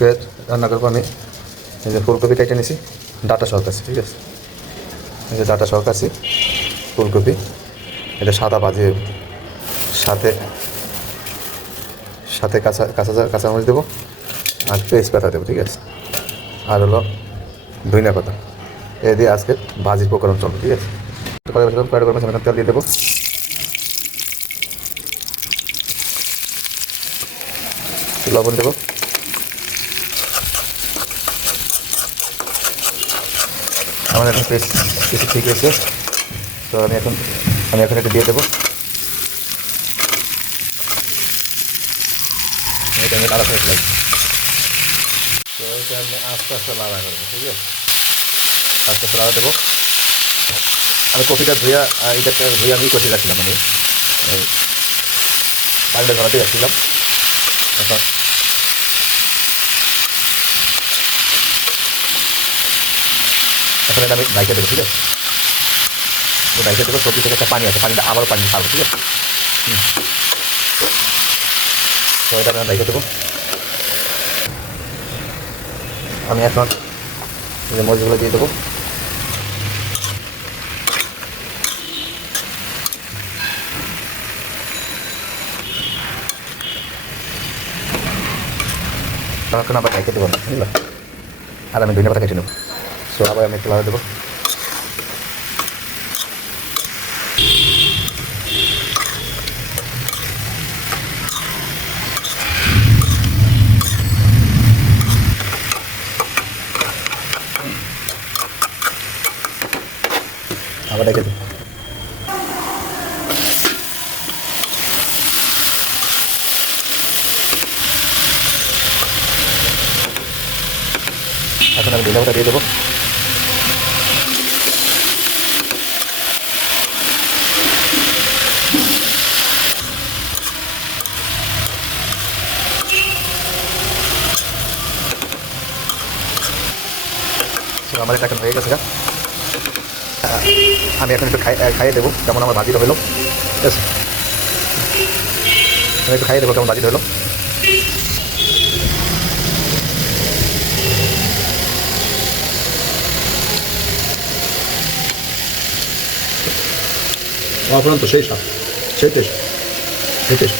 রান্না করবো আমি। এই যে ফুলকপি কেটে নিছি, ডাটা সহ আছে, ঠিক আছে। এই যে ডাটা সহ আছে ফুলকপি, এটা সাদা ভাজি, সাথে সাথে কাঁচামরিচ দেবো আর তেজপাতা দেবো, ঠিক আছে। আর হলো ধনিয়া পাতা, এই দিয়ে আজকে ভাজির প্রকরণ চলবে, ঠিক আছে। তেল দিয়ে দেবো, লবণ দেবো, আমার এখন পেস্ট কিছু ঠিক হয়েছে। তো আমি এখন এটা দিয়ে দেবো, এটা আমি লাড়া করে ফেলাই। তো এটা আমি আস্তে আস্তে লাড়া করবো, ঠিক আছে। আস্তে আস্তে লাড়া দেবো। আমি কপিটা ধুয়া এটা ধুয়ে আমি কষিয়ে রাখছিলাম, আমি পানিটা ধরাতে রাখছিলাম। এখন এখন এটা আমি ডাইকে দেবো, ঠিক আছে। ডাইকে দেবো, সবজি থেকে একটা পানি আছে, পানিটা আবারও পানি ছাড়বো, ঠিক আছে। তো এটা আমি ডাইকে দেবো। আমি এখন যে মরিচগুলো দিয়ে দেবো, তখন আবার ডাইকে দেবো না, বুঝলো। আর আমি ধনিয়া পাতা কেটে নেবো। তো আবার আমি একটু লাড়া দেবো। আবার ডেকে দেবো। এখন আমি ধনিয়া পাতা দিয়ে দেবো। আমার এটা এখন হয়ে গেছে। আমি এখন একটু খাইয়ে দেবো কেমন আমার ভাজিটা হলো, ঠিক আছে। আমি একটু খাইয়ে দেবো কেমন ভাজিটা হলো। অপরন্ত সেই স্বাদ, সেই টেস্ট, সেই টেস্ট।